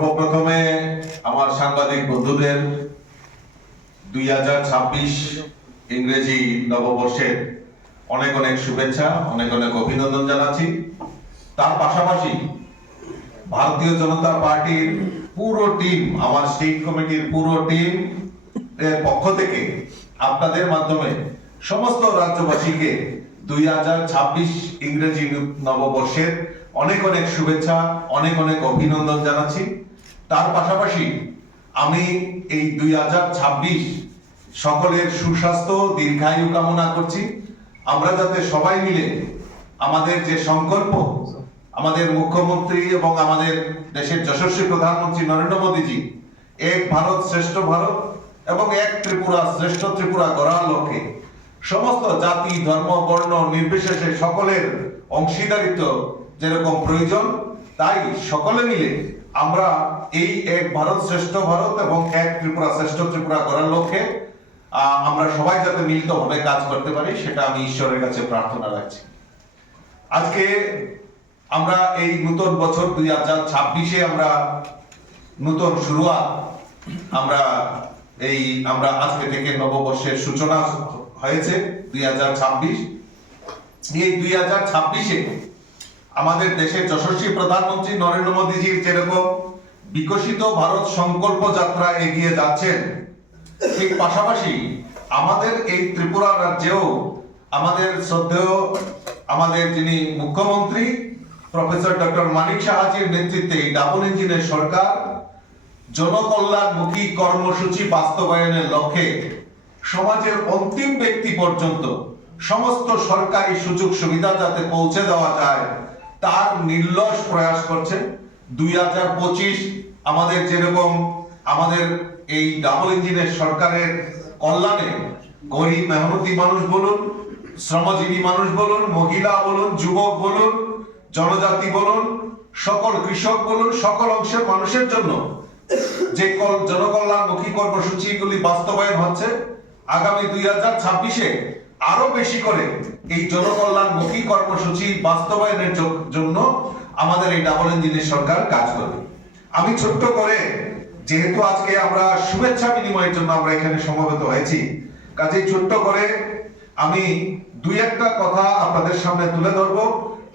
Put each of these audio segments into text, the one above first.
প্রথমে আমার সাংবাদিক বন্ধুদের 2026 ইংরেজি নববর্ষের অনেক অনেক শুভেচ্ছা, অনেক অনেক অভিনন্দন জানাচ্ছি। তার পাশাপাশি ভারতীয় জনতা পার্টির পুরো টিম, আমার স্টেট কমিটির পুরো টিম এর পক্ষ থেকে আপনাদের মাধ্যমে সমস্ত রাজ্যবাসীকে 2026 ইংরেজি নববর্ষের অনেক অনেক শুভেচ্ছা, অনেক অনেক অভিনন্দন জানাচ্ছি। তার পাশাপাশি আমি এই 2026 সকলের সুস্বাস্থ্য, দীর্ঘায়ু কামনা করছি। আমরা যাতে সবাই মিলে আমাদের যে সংকল্প, আমাদের মুখ্যমন্ত্রী এবং আমাদের দেশের যশস্বী প্রধানমন্ত্রী নরেন্দ্র মোদীজি এক ভারত শ্রেষ্ঠ ভারত এবং এক ত্রিপুরা শ্রেষ্ঠ ত্রিপুরা গড়ার লক্ষ্যে সমস্ত জাতি, ধর্ম, বর্ণ নির্বিশেষে সকলের অংশীদারিত্ব যেরকম প্রয়োজন, তাই সকলে মিলে আমরা এই এক ভারত শ্রেষ্ঠ ভারত এবং এক ত্রিপুরা শ্রেষ্ঠ ত্রিপুরা করার লক্ষ্যে আমরা সবাই যাতে মিলিতভাবে কাজ করতে পারি, সেটা আমি ঈশ্বরের কাছে প্রার্থনা রাখছি। আজকে আমরা এই নতুন বছর 2026-এ আমরা নতুন শুরুয়াত, আমরা আজকে থেকে নববর্ষের সূচনা হয়েছে 2026। এই 2026-এ আমাদের দেশের যশস্বী প্রধানমন্ত্রী নরেন্দ্র মোদীজির যেরকম বিকশিত ভারত সংকল্প যাত্রা এগিয়ে যাচ্ছেন, ঠিক পাশাপাশি আমাদের এই ত্রিপুরা রাজ্যেও আমাদের শ্রদ্ধেয় আমাদের যিনি মুখ্যমন্ত্রী প্রফেসর ডক্টর মানিক সাহাজির নেতৃত্বে ডাবল ইঞ্জিনের সরকার জনকল্যাণমুখী কর্মসূচি বাস্তবায়নের লক্ষ্যে সমাজের অন্তিম ব্যক্তি পর্যন্ত সমস্ত সরকারি সুযোগ সুবিধা যাতে পৌঁছে দেওয়া যায় তার নির্লস প্রয়াস করছে। 2025 আমাদের যেরকম আমাদের এই ডাবল ইঞ্জিনের সরকারের কল্যাণে গরিব মেহনতি মানুষ বলুন, শ্রমজীবী মানুষ বলুন, মহিলা বলুন, যুবক বলুন, জনজাতি বলুন, সকল কৃষক বলুন, সকল অংশের মানুষের জন্য যে জনকল্যাণমুখী কর্মসূচিগুলি বাস্তবায়ন হচ্ছে, আগামী 2026-এ আরো বেশি করে এই জনকল্যাণমুখী কর্মসূচি বাস্তবায়নের জন্য আমাদের এই ডাবল ইঞ্জিনের সরকার কাজ করবে। আমি ছোট্ট করে, যেহেতু আজকে আমরা শুভেচ্ছা বিনিময়ের জন্য আমরা এখানে সমবেত হয়েছি, কাজেই ছোট্ট করে আমি দুই একটা কথা আপনাদের সামনে তুলে ধরবো।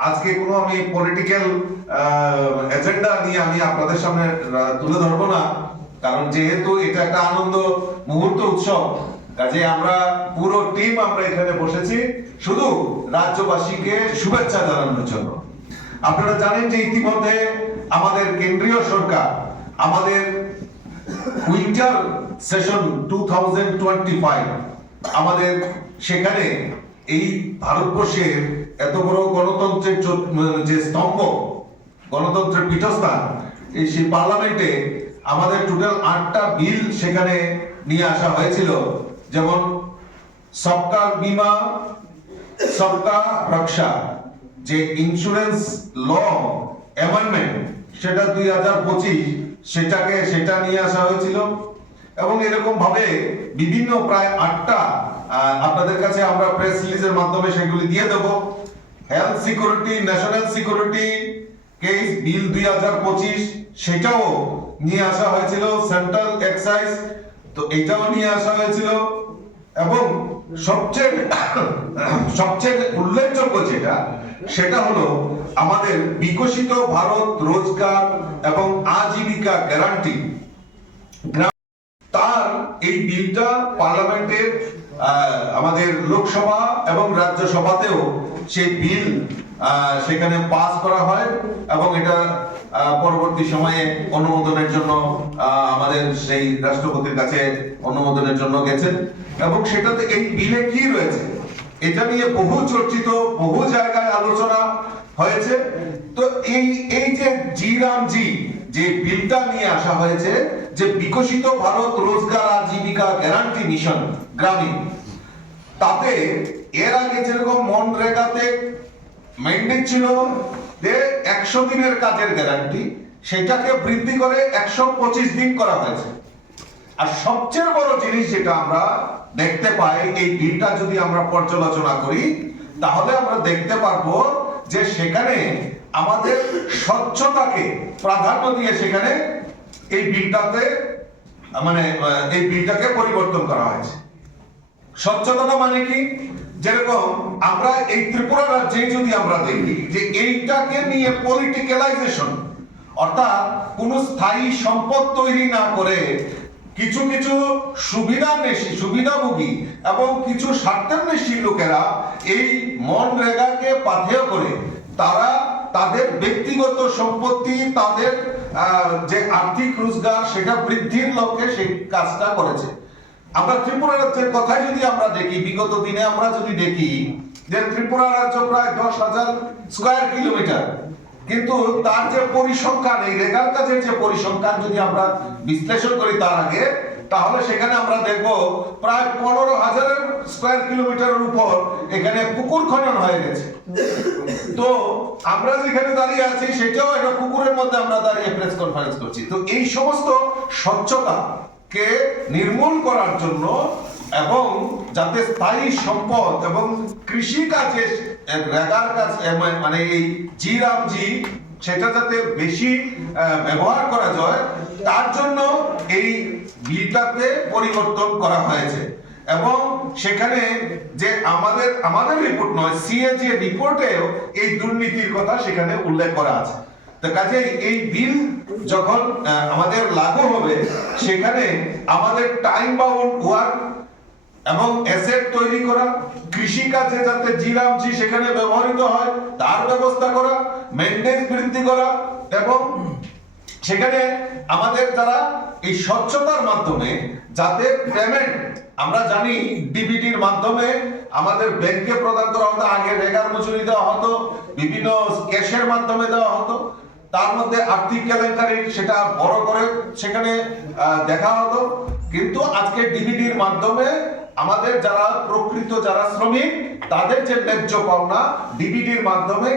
আজকে কোনো আমি পলিটিক্যাল এজেন্ডা নিয়ে আমি আপনাদের সামনে তুলে ধরবো না, কারণ যেহেতু এটা একটা আনন্দ মুহূর্ত, উৎসব, কাজে আমরা পুরো টিম আমরা এখানে বসেছি শুধু রাজ্যবাসীকে শুভেচ্ছা জানানোর জন্য। আপনারা জানেন যে ইতিমধ্যে আমাদের কেন্দ্রীয় সরকার আমাদের উইন্টার সেশন 2025 আমাদের সেখানে এই ভারতবর্ষের এত বড় গণতন্ত্রের যে স্তম্ভ, গণতন্ত্রের পীঠস্থান, এই সেই পার্লামেন্টে আমাদের টোটাল 8টা বিল সেখানে নিয়ে আসা হয়েছিল। যেমন সবকা বীমা সবকা রক্ষা, যে ইন্স্যুরেন্স ল অ্যামেন্ডমেন্ট, সেটা 2025 সেটা নিয়ে আসা হয়েছিল। এবং এরকম ভাবে বিভিন্ন প্রায় 8টা আপনাদের কাছে আমরা প্রেস রিলিজের মাধ্যমে সেগুলি দিয়ে দেব। Health security, national security case bill 2025 সেটাও নিয়ে আসা হয়েছিল। সেন্ট্রাল এক্সাইজ, তো এটাও নিয়ে আসা হয়েছিল। এবং সবচেয়ে উল্লেখযোগ্য সেটা হলো আমাদের বিকশিত ভারত রোজগার এবং আজীবিকা গ্যারান্টি, তার এই বিলটা পার্লামেন্টের আমাদের লোকসভা এবং রাজ্যসভাতেও সেই বিল সেখানে পাস করা হয় এবং এটা পরবর্তী সময়ে অনুমোদনের জন্য আমাদের সেই রাষ্ট্রপতির কাছে অনুমোদনের জন্য গেছে। এবং সেটাতে এই বিলে কি রয়েছে এটা নিয়ে বহু চর্চিত, বহু জায়গায় আলোচনা হয়েছে। তো এই যে জি যে বিলটা নিয়ে আসা হয়েছে, যে বিকশিত ভারত রোজগার আজীবিকা গ্যারান্টি মিশন গ্রামীণ, তাতে এর আগে যেরকম মনরেগাতে ম্যান্ডেট ছিল যে 100 দিনের কাজের গ্যারান্টি, সেটাকে বৃদ্ধি করে 125 দিন করা হয়েছে। আর সবচেয়ে বড় জিনিস যেটা আমরা দেখতে পাই, এই বিলটা যদি আমরা পর্যালোচনা করি তাহলে আমরা দেখতে পারবো যে সেখানে আমাদের স্বচ্ছতাকে প্রাধান্য দিয়ে সেখানে এই বিলটাতে এই বিলটাকে পরিবর্তন করা হয়েছে। স্বচ্ছতাটা মানে কি? যেরকম আমরা এই ত্রিপুরা রাজ্যে যদি আমরা দেখি যে এইটাকে নিয়ে পলিটিক্যালাইজেশন, অর্থাৎ কোন স্থায়ী সম্পদ তৈরি না করে কিছু কিছু সুবিধাভোগী এবং কিছু স্বার্থান্বেষী লোকেরা এই মনরেগাকে পাথেয় করে তারা তাদের ব্যক্তিগত সম্পত্তি, তাদের যে আর্থিক রোজগার সেটা বৃদ্ধির লক্ষ্যে সেই কাজটা করেছে। আমরা ত্রিপুরা রাজ্যের কথাই যদি আমরা দেখি, বিগত দিনে আমরা যদি দেখি যে ত্রিপুরা রাজ্য প্রায় 10,000 স্কয়ার কিলোমিটার, কিন্তু তার যে পরিসংখ্যান, এই রেগার কাজের যে পরিসংখ্যান যদি আমরা বিশ্লেষণ করি তার আগে, তাহলে সেখানে আমরা দেখব প্রায় 15,000 স্কয়ার কিলোমিটারের উপর এখানে পুকুর খনন হয়ে গেছে। তো আমরা যেখানে দাঁড়িয়ে আছি সেটাও একটা পুকুরের মধ্যে আমরা দাঁড়িয়ে প্রেস কনফারেন্স করছি। তো এই সমস্ত স্বচ্ছতাকে নির্মূল করার জন্য এবং যাতে স্থায়ী সম্পদ এবং কৃষি কাজে রেগার কাজ মানে এই জি সেটা যাতে বেশি ব্যবহার করা যায়, তার জন্য এই বিলটাতে পরিবর্তন করা হয়েছে। এবং সেখানে যে আমাদের রিপোর্ট নয়, সিএজি রিপোর্টেও এই দুর্নীতির কথা সেখানে উল্লেখ করা আছে। তো কাজেই এই বিল যখন আমাদের লাগু হবে, সেখানে আমাদের টাইম বাউন্ড ওয়ার্ক এবং অ্যাসেট তৈরি করা, কৃষি কাজে যাতে জি সেখানে ব্যবহৃত হয় তার ব্যবস্থা করা, মেইনটেন্স বৃদ্ধি করা, এবং সেখানে আমাদের যারা এই স্বচ্ছতার মাধ্যমে যাতে পেমেন্ট, আমরা জানি ডিবিটির মাধ্যমে আমাদের ব্যাংকে প্রদান করা হতো, আগে রেগার মজুরি দেওয়া হতো, বিভিন্ন ক্যাশের মাধ্যমে দেওয়া হতো, তার মধ্যে আর্থিক কেলেঙ্কারি সেটা বড় করে সেখানে দেখা হতো। কিন্তু আজকে ডিবিটির মাধ্যমে আমাদের যারা প্রকৃত যারা শ্রমিক তাদের যে ন্যায্য পাওনা ডিবিটির মাধ্যমে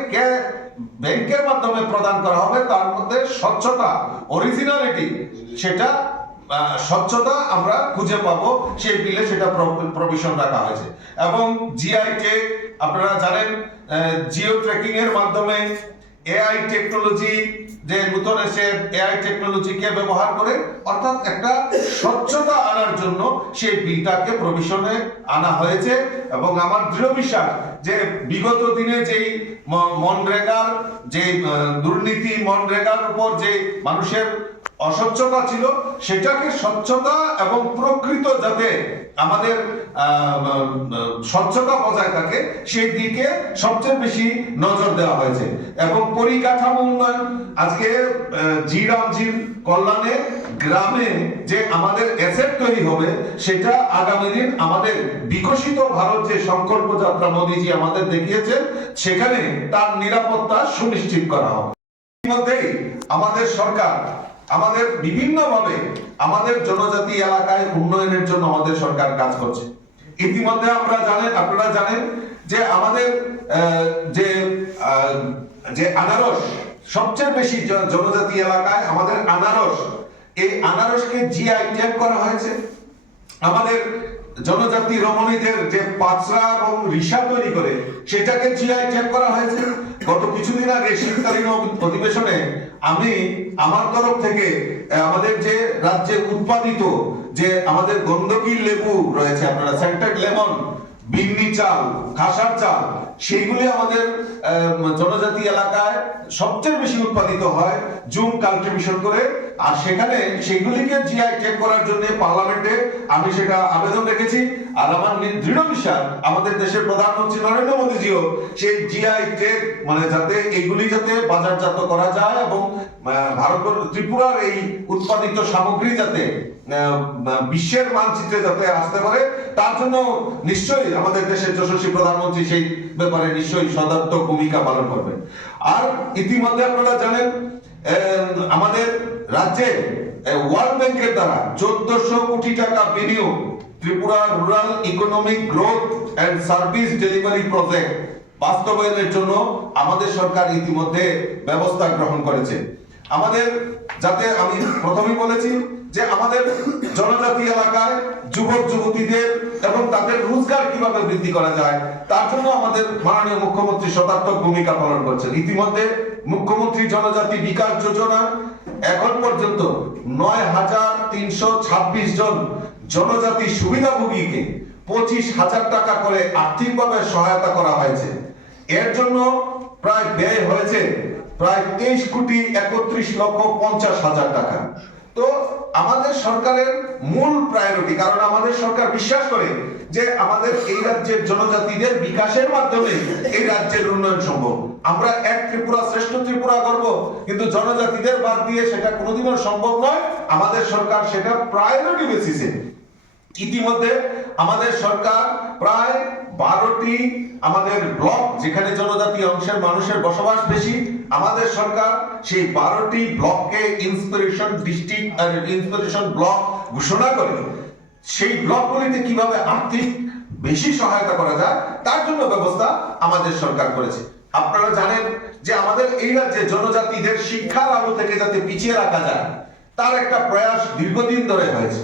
ব্যাংকের মাধ্যমে প্রদান করা হবে, তার মধ্যে স্বচ্ছতা, অরিজিনালিটি, সেটা স্বচ্ছতা আমরা খুঁজে পাবো, সেই বিলে সেটা প্রভিশন রাখা হয়েছে। এবং জিআই টেক আপনারা জানেন, জিও ট্র্যাকিং এর মাধ্যমে এআই টেকনোলজি যে নতুন এসে এআই টেকনোলজিকে ব্যবহার করে, অর্থাৎ একটা স্বচ্ছতা আনার জন্য সেই বিলটাকে প্রভিশনে আনা হয়েছে। এবং আমার দৃঢ় বিশ্বাস যে বিগত দিনে যেই মনরেগার যে দুর্নীতি, মনরেগার উপর যে মানুষের অস্বচ্ছতা ছিল, সেটাকে স্বচ্ছতা এবং প্রকৃত যাতে আমাদের স্বচ্ছতা বজায় থাকে সেই দিকে সবচেয়ে বেশি নজর দেওয়া হয়েছে। এবং পরিকাঠামো উন্নয়ন, আজকে জির কল্যাণে গ্রামে যে আমাদের অ্যাসেট তৈরি হবে, সেটা আগামী দিন আমাদের বিকশিত ভারত যে সংকল্প যাত্রা মোদীজি আমাদের দেখিয়েছেন, সেখানে তার নিরাপত্তা সুনিশ্চিত করা হবে। ইতিমধ্যেই আমাদের সরকার আমাদের বিভিন্নভাবে আমাদের জনজাতি এলাকায় উন্নয়নের জন্য আমাদের সরকার কাজ করছে। ইতিমধ্যে আপনারা জানেন যে আমাদের যে আনারস সবচেয়ে বেশি জনজাতি এলাকায় আমাদের আনারস, এই আনারসকে জিআই ট্যাগ করা হয়েছে। আমাদের জনজাতি রমণীদের যে পাঁচরা এবং রিসা তৈরি করে সেটাকে জিআই ট্যাগ করা হয়েছে। গত কিছুদিন আগে শীতকালীন অধিবেশনে আমি আমার তরফ থেকে আমাদের যে রাজ্যে উৎপাদিত যে আমাদের গন্ধকি লেবু রয়েছে, আপনারা সেন্টেড লেমন, বিন্নি চাল, খাসার চাল, সেইগুলি আমাদের জনজাতি এলাকায় সবচেয়ে বেশি উৎপাদিত হয় জুম কাল্টিভেশন করে। আর সেখানে সেগুলিকে জিআই ট্যাগ করার জন্য পার্লামেন্টে আমি সেটা আবেদন রেখেছি। আর আমার দৃঢ় বিশ্বাস আমাদের দেশের প্রধানমন্ত্রী নরেন্দ্র মোদীজিও সেই জিআই ট্যাগ যাতে এইগুলি যাতে বাজারজাত করা যায় এবং ভারত ত্রিপুরার এই উৎপাদিত সামগ্রী যাতে বিশ্বের মানচিত্রে যাতে আসতে পারে, তার জন্য নিশ্চয়ই আমাদের দেশের যশস্বী প্রধানমন্ত্রী সেই ব্যাপারে নিশ্চয়ই সদার্থক ভূমিকা পালন করবেন। আর ইতিমধ্যে আপনারা জানেন আমাদের রাজ্যে ওয়ার্ল্ড ব্যাংকের দ্বারা 1400 কোটি টাকা বিনিয়োগ Tripura rural economic growth and service delivery project বাস্তবায়নের জন্য আমাদের সরকার ইতিমধ্যে ব্যবস্থা গ্রহণ করেছে। আমাদের যাতে আমি প্রথমেই বলেছি যে আমাদের জনজাতি এলাকায় যুবক যুবতীদের এবং তাদের রোজগার কিভাবে বৃদ্ধি করা যায় তার জন্য আমাদের মাননীয় মুখ্যমন্ত্রী শতার্থক ভূমিকা পালন করছেন। ইতিমধ্যে মুখ্যমন্ত্রী জনজাতি বিকাশ যোজনা এখন পর্যন্ত ৯,৩২৬ জন জনজাতি সুবিধাভোগীকে ২৫,০০০ টাকা করে আর্থিকভাবে সহায়তা করা হয়েছে। এর জন্য প্রায় ব্যয় হয়েছে প্রায় ২৩,৩১,৫০,০০০ টাকা। তো আমাদের সরকারের মূল প্রায়োরিটি, কারণ আমাদের সরকার বিশ্বাস করে যে আমাদের এই রাজ্যের জনজাতিদের বিকাশের মাধ্যমে এই রাজ্যের উন্নয়ন সম্ভব। আমরা এক ত্রিপুরা শ্রেষ্ঠ ত্রিপুরা করব, কিন্তু জনজাতিদের বাদ দিয়ে সেটা কোনোদিনও সম্ভব নয়। আমাদের সরকার সেটা প্রায়োরিটি বেসিসে ইতিমধ্যে আমাদের সরকার প্রায় 12টি আমাদের ব্লক, যেখানে জনজাতি অংশের মানুষের বসবাস বেশি, আমাদের সরকার সেই 12টি ব্লককে ইন্সপিরেশন ডিস্ট্রিক্ট আর ইন্সপিরেশন ব্লক ঘোষণা করে সেই ব্লকগুলিতে কিভাবে আর্থিক বেশি সহায়তা করা যায় তার জন্য ব্যবস্থা আমাদের সরকার করেছে। আপনারা জানেন যে আমাদের এই রাজ্যে জনজাতিদের শিক্ষার আলো থেকে যাতে পিছিয়ে রাখা যায় তার একটা প্রয়াস দীর্ঘদিন ধরে হয়েছে,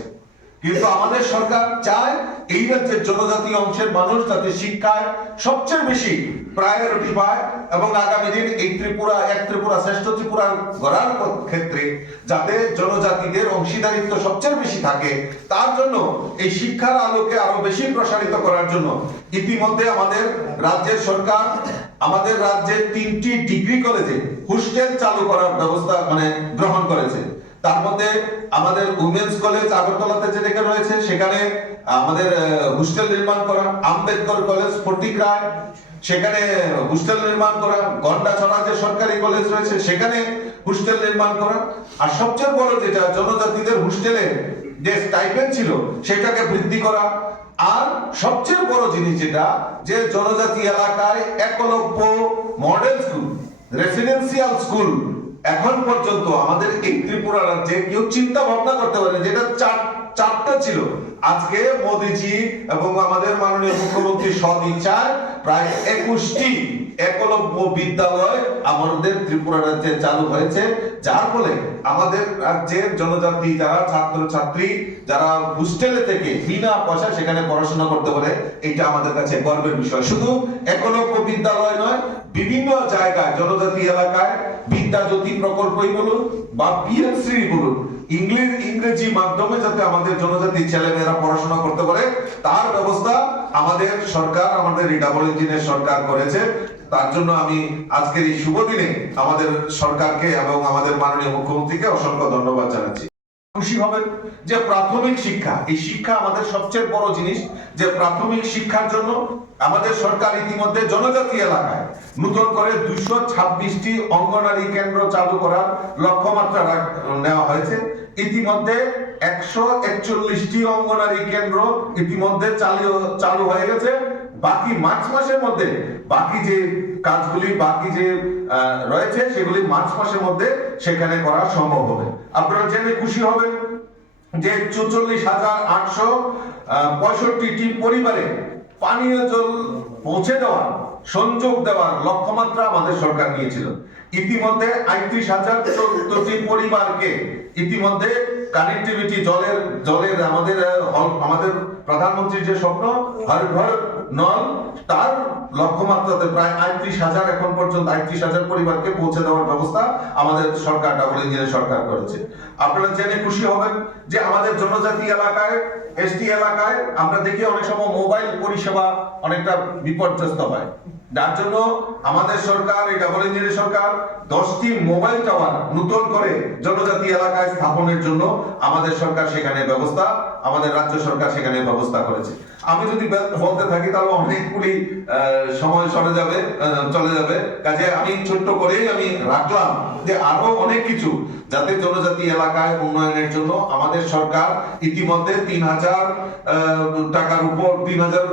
কিন্তু আমাদের সরকার চায় এই রাজ্যের জনজাতি অংশের মানুষ যাতে শিক্ষায় সবচেয়ে বেশি প্রায়োরিটি পায় এবং আগামী দিন এই ত্রিপুরা এক ত্রিপুরা শ্রেষ্ঠ ত্রিপুরা গড়ার ক্ষেত্রে যাতে জনজাতিদের অংশীদারিত্ব সবচেয়ে বেশি থাকে, তার জন্য এই শিক্ষার আলোকে আরো বেশি প্রসারিত করার জন্য ইতিমধ্যে আমাদের রাজ্যের সরকার আমাদের রাজ্যের 3টি ডিগ্রি কলেজে হোস্টেল চালু করার ব্যবস্থা গ্রহণ করেছে। তার মধ্যে আমাদের উমেন্স কলেজ আগরতলাতে যেটা রয়েছে সেখানে আমাদের হোস্টেল নির্মাণ করা, আম্বেদকর কলেজ ফটিক রায় সেখানে হোস্টেল নির্মাণ করা, গন্ডাছড়া যে সরকারি কলেজ রয়েছে সেখানে হোস্টেল নির্মাণ করা, আর সবচেয়ে বড় যেটা জনজাতিদের হোস্টেলে যে স্টাইপেন্ড ছিল সেটাকে বৃদ্ধি করা, আর সবচেয়ে বড় জিনিস যেটা যে জনজাতি এলাকায় Eklavya model school residential school এখন পর্যন্ত আমাদের এই ত্রিপুরা রাজ্যে কেউ চিন্তা ভাবনা করতে পারে, যেটা চারটা ছিল, আজকে মোদিজি এবং আমাদের মাননীয় মুখ্যমন্ত্রী সদিচ্ছায় প্রায় 21টি একলব্য বিদ্যালয় আমাদের ত্রিপুরা রাজ্যে চালু হয়েছে, যার ফলে আমাদের রাজ্যের জনজাতি যারা ছাত্র ছাত্রী যারা হোস্টেলে থেকে বিনা পয়সা সেখানে পড়াশোনা করতে পারে, এটা আমাদের কাছে গর্বের বিষয়। শুধু একলব্য বিদ্যালয় নয়, বিভিন্ন জায়গায় জনজাতি এলাকায় বিদ্যাজ্যোতি প্রকল্পই বলুন বা পিএমসি বলুন, ইংরেজি মাধ্যমে যাতে আমাদের জনজাতি ছেলেমেয়েরা পড়াশোনা করতে পারে তার ব্যবস্থা আমাদের সরকার, আমাদের এই ডাবল ইঞ্জিনের সরকার করেছে। তার জন্য আমি আজকের এই শুভ দিনে আমাদের সরকারকে এবং আমাদের মাননীয় মুখ্যমন্ত্রীকে অসংখ্য ধন্যবাদ জানাচ্ছি। খুশি হবেন যে প্রাথমিক শিক্ষা, এই শিক্ষা আমাদের সবচেয়ে বড় জিনিস, যে প্রাথমিক শিক্ষার জন্য আমাদের সরকার ইতিমধ্যে জনজাতি এলাকায় নতুন করে 226টি অঙ্গনওয়াড়ি কেন্দ্র চালু করার লক্ষ্যমাত্রা নেওয়া হয়েছে। ইতিমধ্যে 141টি অঙ্গনওয়াড়ি কেন্দ্র ইতিমধ্যে চালু হয়ে গেছে। বাকি মার্চ মাসের মধ্যে বাকি যে কাজগুলি বাকি যে রয়েছে সেগুলি মার্চ মাসের মধ্যে সেখানে করা সম্ভব হবে। আপনারা জেনে খুশি হবেন যে 44,865টি পরিবারে পানীয় জল পৌঁছে দেওয়ার সংযোগ দেওয়ার লক্ষ্যমাত্রা আমাদের সরকার নিয়েছিল। ইতিমধ্যে ৩৮,০১৪টি পরিবারকে ইতিমধ্যে কানেক্টিভিটি জলের আমাদের প্রধানমন্ত্রীর যে স্বপ্ন হর ঘর নল, তার লক্ষ্যমাত্রাতে প্রায় ৩৮,০০০ এখন পর্যন্ত ৩৮,০০০ পরিবারকে পৌঁছে দেওয়ার ব্যবস্থা আমাদের সরকার ডাবল ইঞ্জিনের সরকার করেছে। আপনারা জেনে খুশি হবেন যে আমাদের জনজাতি এলাকায় এসটি এলাকায় আমরা দেখি অনেক সময় মোবাইল পরিষেবা অনেকটা বিপর্যস্ত হয়, যার জন্য আমাদের সরকার এই ডাবল ইঞ্জিনের সরকার 10টি মোবাইল টাওয়ার নতুন করে জনজাতি এলাকায় স্থাপনের জন্য আমাদের সরকার সেখানে ব্যবস্থা, আমাদের রাজ্য সরকার সেখানে ব্যবস্থা করেছে। আমি যদি বলতে থাকি তাহলে অনেকগুলি সময় চলে যাবে, কাজে আমি ছোট্ট করেই আমি রাখলাম যে আরো অনেক কিছু যাতে জনজাতি এলাকায় উন্নয়নের জন্য আমাদের সরকার ইতিমধ্যে 3,000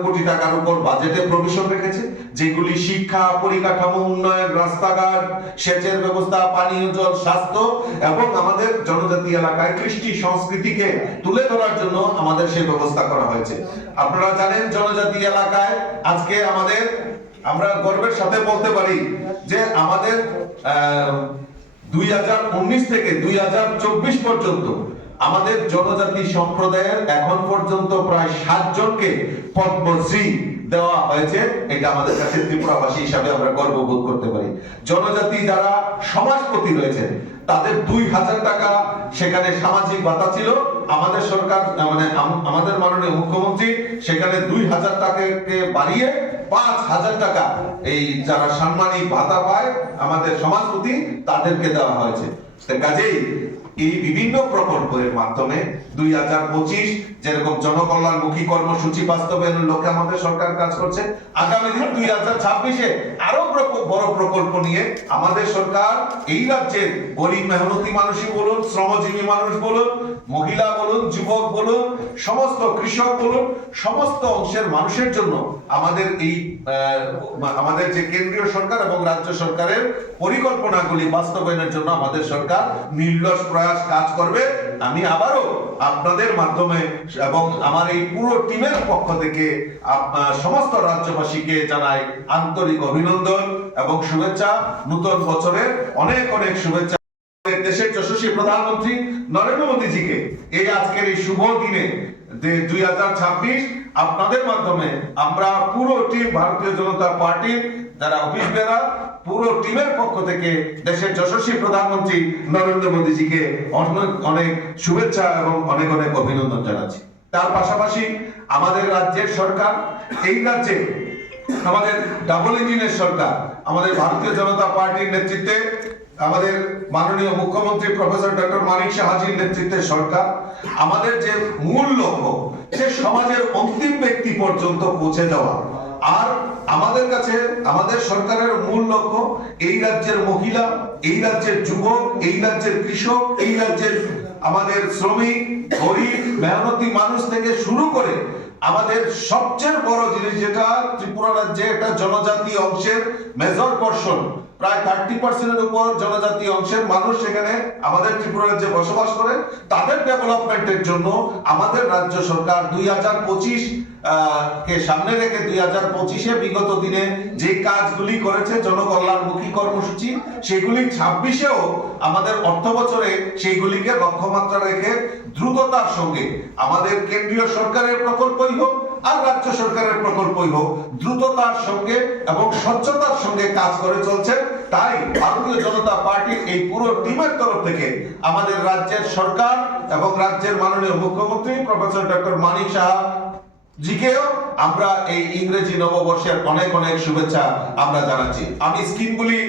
কোটি টাকার উপর বাজেটে প্রভিশন রেখেছে, যেগুলি শিক্ষা, পরিকাঠামো উন্নয়ন, রাস্তাঘাট, সেচের ব্যবস্থা, পানীয় জল, স্বাস্থ্য এবং আমাদের জনজাতি এলাকায় কৃষ্টি সংস্কৃতিকে তুলে ধরার জন্য আমাদের সেই ব্যবস্থা করা হয়েছে। আপনারা জানেন জনজাতি এলাকায় আজকে আমরা গর্বের সাথে বলতে পারি যে আমাদের 2019 থেকে 2024 পর্যন্ত আমাদের জনজাতি সম্প্রদায়ের এখন পর্যন্ত প্রায় 7 জনকে পদ্মশ্রী দেওয়া হয়েছে। এটা আমাদের কাছে ত্রিপুরাবাসী হিসাবে আমরা গর্ববোধ করতে পারি। জনজাতি যারা সমাজপতি রয়েছে তাদের 2000 টাকা সেখানে সামাজিক ভাতা ছিল। আমাদের সরকার মানে আমাদের মাননীয় মুখ্যমন্ত্রী সেখানে 2000 টাকাকে বাড়িয়ে 5000 টাকা এই যারা সাম্মানিক ভাতা পায় আমাদের সমাজপতি তাদেরকে দেওয়া হয়েছে। কাজেই এই বিভিন্ন প্রকল্পের মাধ্যমে 2025 যেরকম জনকল্যাণমুখী কর্মসূচি বাস্তবায়নের লক্ষ্যে আমাদের সরকার কাজ করছে, আগামী দিন 2026-এ আরো বড় প্রকল্প নিয়ে আমাদের সরকার এই রাজ্যের গরিব মেহনতি মানুষই বলুন, শ্রমজীবী মানুষ বলুন, মহিলা বলুন, যুবক বলুন, সমস্ত কৃষক বলুন, সমস্ত অংশের মানুষের জন্য আমাদের এই আমাদের যে কেন্দ্রীয় সরকার এবং রাজ্য সরকারের পরিকল্পনাগুলি বাস্তবায়নের জন্য আমাদের সরকার নির্লস প্রয়াস কাজ করবে। আমি আবারও আপনাদের মাধ্যমে এবং আমার এই পুরো টিমের পক্ষ থেকে সমস্ত রাজ্যবাসীকে জানাই আন্তরিক অভিনন্দন এবং শুভেচ্ছা। নতুন বছরের অনেক অনেক শুভেচ্ছা। দেশের যশস্বী প্রধানমন্ত্রী নরেন্দ্র মোদীজিকে এই আজকের এই শুভ দিনে 2026 আপনাদের মাধ্যমে আমরা পুরো টিম ভারতীয় জনতা পার্টির যারা অফিস বেরা পুরো টিমের পক্ষ থেকে দেশের যশস্বী প্রধানমন্ত্রী নরেন্দ্র মোদীজিকে অনেক অনেক শুভেচ্ছা এবং অনেক অনেক অভিনন্দন জানাচ্ছি। তার পাশাপাশি আমাদের রাজ্যের সরকার, এই রাজ্যে আমাদের ডাবল ইঞ্জিনের সরকার, আমাদের ভারতীয় জনতা পার্টির নেতৃত্বে আমাদের মাননীয় মুখ্যমন্ত্রী প্রফেসর ডক্টর মানিক সাহাজির নেতৃত্বে সরকার, আমাদের যে মূল লক্ষ্য সে সমাজের অন্তিম ব্যক্তি পর্যন্ত পৌঁছে যাওয়া। আর আমাদের কাছে আমাদের সরকারের মূল লক্ষ্য এই রাজ্যের মহিলা, এই রাজ্যের যুবক, এই রাজ্যের কৃষক, এই রাজ্যের আমাদের শ্রমিক, গরিব মেহনতি মানুষ থেকে শুরু করে আমাদের সবচেয়ে বড় জিনিস যেটা ত্রিপুরা রাজ্যে একটা জনজাতি অংশের মেজর পোরশন, প্রায় 30% উপর জনজাতি অংশের মানুষ সেখানে আমাদের ত্রিপুরা রাজ্যে বসবাস করে। তাদের ডেভেলপমেন্টের জন্য আমাদের রাজ্য সরকার 2025 কে সামনে রেখে 2025-এ বিগত দিনে যে কাজগুলি করেছে জনকল্যাণমুখী কর্মসূচি, সেগুলি 26-এও আমাদের অর্থ বছরে সেইগুলিকে লক্ষ্যমাত্রা রেখে দ্রুততার সঙ্গে আমাদের কেন্দ্রীয় সরকারের প্রকল্পই হোক আর রাজ্য সরকারের প্রকল্পই হোক দ্রুততার সঙ্গে এবং স্বচ্ছতার সঙ্গে কাজ করে চলছে। তাই ভারতীয় জনতা পার্টির এই পুরো টিমের তরফ থেকে আমাদের রাজ্যের সরকার এবং রাজ্যের মাননীয় মুখ্যমন্ত্রী প্রফেসর ডক্টর মানিক সাহা জিকেও আমরা এই ইংরেজি নববর্ষের অনেক অনেক শুভেচ্ছা আমরা জানাচ্ছি। আমি স্কিমগুলি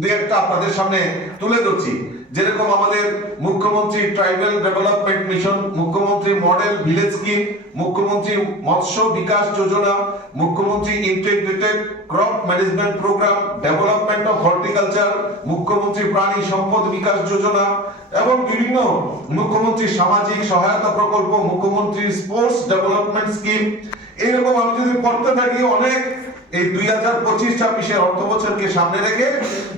দুই একটা আপনাদের সামনে তুলে ধরছি। যেরকম আমাদের মুখ্যমন্ত্রী ট্রাইবাল ডেভেলপমেন্ট মিশন, মুখ্যমন্ত্রী মডেল ভিলেজ স্কিম, মুখ্যমন্ত্রী মৎস্য বিকাশ যোজনা, মুখ্যমন্ত্রী integrated crop management programme, development of horticulture, মুখ্যমন্ত্রী প্রাণী সম্পদ বিকাশ যোজনা এবং বিভিন্ন মুখ্যমন্ত্রী সামাজিক সহায়তা প্রকল্প, মুখ্যমন্ত্রী স্পোর্টস ডেভেলপমেন্ট স্কিম, এইরকম আমি যদি পড়তে থাকি অনেক এই 2025-26 অর্থ বছরকে সামনে রেখে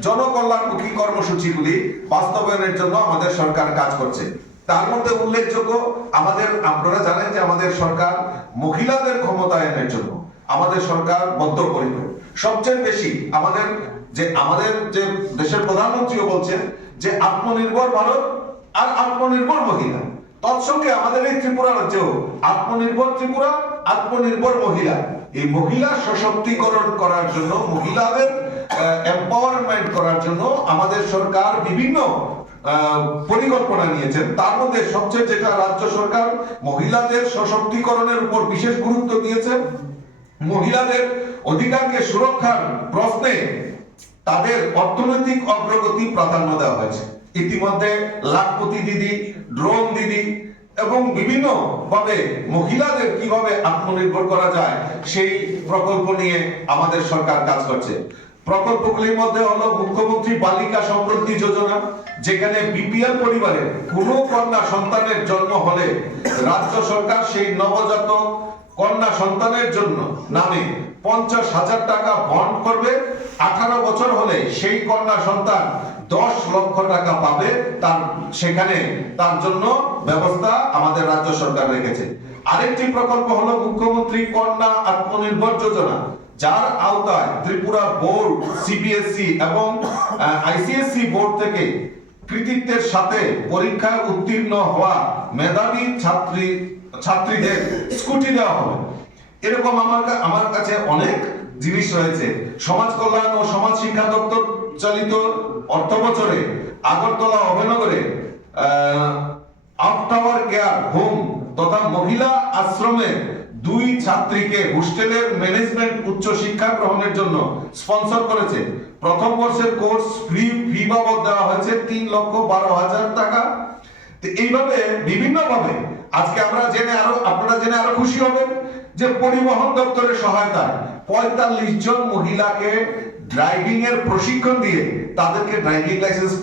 জনকল্যাণমুখী কর্মসূচিগুলি বাস্তবায়নের জন্য আমাদের সরকার কাজ করছে। তার মধ্যে উল্লেখযোগ্য আমাদের, আপনারা জানেন যে আমাদের সরকার মহিলাদের ক্ষমতায়নের জন্য আমাদের সরকার বদ্ধপরিকর। সবচেয়ে বেশি আমাদের যে দেশের প্রধানমন্ত্রীও বলছেন যে আত্মনির্ভর ভারত আর আত্মনির্ভর মহিলা, তৎসঙ্গে আমাদের এই ত্রিপুরা রাজ্যেও আত্মনির্ভর ত্রিপুরা, আত্মনির্ভর মহিলা, এই মহিলা সশক্তিকরণ করার জন্য, মহিলাদের এম্পাওয়ারমেন্ট করার জন্য আমাদের সরকার বিভিন্ন পরিকল্পনা নিয়েছেন। তার মধ্যে সবচেয়ে যেটা রাজ্য সরকার মহিলাদের সশক্তিকরণের উপর বিশেষ গুরুত্ব দিয়েছে। মহিলাদের অধিকারকে সুরক্ষার প্রশ্নে তাদের অর্থনৈতিক অগ্রগতি প্রাধান্য দেওয়া হয়েছে। ইতিমধ্যে লাখপতি দিদি, ড্রোন দিদি এবং বিভিন্ন ভাবে মহিলাদের কিভাবে আত্মনির্ভর করা যায় সেই প্রকল্প নিয়ে আমাদের সরকার কাজ করছে। প্রকল্পগুলির মধ্যে হলো মুখ্যমন্ত্রী বালিকা সমৃদ্ধি যোজনা, যেখানে বিপিএল পরিবারে কোনো কন্যা সন্তানের জন্ম হলে রাজ্য সরকার সেই নবজাতক কন্যা সন্তানের জন্য নামে 50,000 টাকা বন্ড করবে। 18 বছর হলে সেই কন্যা সন্তান 10 লক্ষ টাকা পাবে। সেখানে তার জন্য ব্যবস্থা আমাদের রাজ্য সরকার রেখেছে। আরেকটি প্রকল্প হলো মুখ্যমন্ত্রী কন্যা আত্মনির্ভর যোজনা, যার আওতায় ত্রিপুরা বোর্ড, সিবিএসই এবং আইসিএসসি বোর্ড থেকে কৃতিত্বের সাথে পরীক্ষায় উত্তীর্ণ হওয়া মেধাবী ছাত্রীদের স্কুটি দেওয়া হবে। এরকম আমার কাছে অনেক জিনিস রয়েছে। সমাজ কল্যাণ ও সমাজ শিক্ষা দপ্তর চালিত অর্থ বছরে আগরতলা অভয়নগরে আফটাওয়ার কেয়ার হোম তথা মহিলা আশ্রমের 2 ছাত্রীকে হোস্টেলের ম্যানেজমেন্ট উচ্চ শিক্ষা গ্রহণের জন্য স্পন্সর করেছে। প্রথম বর্ষের কোর্স ফি বাবদ দেওয়া হয়েছে 3,12,000 টাকা। তো এইভাবে বিভিন্ন ভাবে আজকে আপনারা জেনে আরো খুশি হবেন যে পরিবহন দপ্তরের সহায়তায় 45 জন মহিলাকে ড্রাইভিং এর প্রশিক্ষণ দিয়ে তাদেরকে ড্রাইভিং লাইসেন্স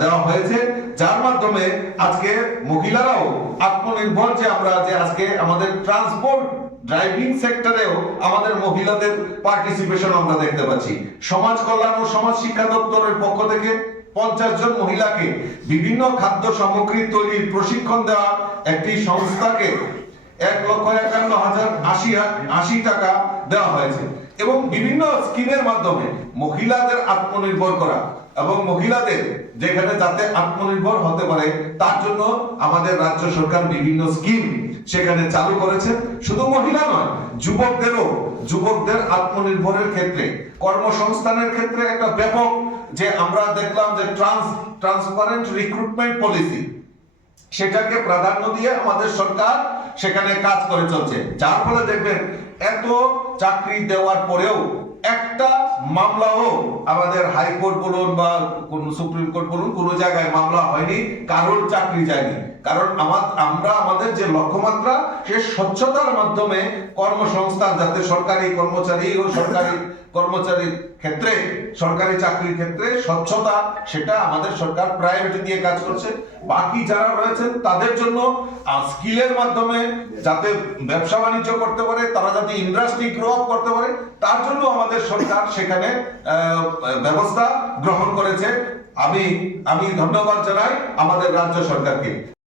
দেওয়া হয়েছে, যার মাধ্যমে আজকে মহিলারাও আত্মনির্ভর যে আজকে আমাদের ট্রান্সপোর্ট ড্রাইভিং সেক্টরেও আমাদের মহিলাদের পার্টিসিপেশন আমরা দেখতে পাচ্ছি। সমাজ কল্যাণ ও সমাজ শিক্ষা দপ্তরের পক্ষ থেকে 50 জন মহিলাকে বিভিন্ন খাদ্য সামগ্রী তৈরির প্রশিক্ষণ দেওয়া একটি সংস্থাকে 1,51,080 টাকা দেওয়া হয়েছে এবং বিভিন্ন স্কিমের মাধ্যমে মহিলাদের আত্মনির্ভর করা এবং মহিলাদের যেখানে যাতে আত্মনির্ভর হতে পারে তার জন্য আমাদের রাজ্য সরকার বিভিন্ন স্কিম সেখানে চালু করেছে। শুধু মহিলা নয়, যুবকদের আত্মনির্ভরের ক্ষেত্রে কর্মসংস্থানের ক্ষেত্রে একটা ব্যাপক যে আমরা দেখলাম যে ট্রান্সপারেন্ট রিক্রুটমেন্ট পলিসি, সেটাকে প্রাধান্য দিয়ে আমাদের সরকার সেখানে কাজ করে চলছে, যার ফলে দেখবেন এত চাকরি দেওয়ার পরেও একটা মামলাও আমাদের হাইকোর্ট বলুন বা কোন সুপ্রিম কোর্ট বলুন কোন জায়গায় মামলা হয়নি, কারোর চাকরি যায়নি। কারণ আমরা আমাদের যে লক্ষ্যমাত্রা সে স্বচ্ছতার মাধ্যমে কর্মসংস্থান যাতে সরকারি কর্মচারী ও কর্মচারীর ক্ষেত্রে সরকারি চাকরির ক্ষেত্রে স্বচ্ছতা সেটা আমাদের সরকার প্রায়োরিটি দিয়ে কাজ করছে। বাকি যারা রয়েছেন তাদের জন্য স্কিলের মাধ্যমে যাতে ব্যবসা বাণিজ্য করতে পারে, তারা যাতে ইন্ডাস্ট্রি গ্রো আপ করতে পারে তার জন্য আমাদের সরকার সেখানে ব্যবস্থা গ্রহণ করেছে। আমি ধন্যবাদ জানাই আমাদের রাজ্য সরকারকে।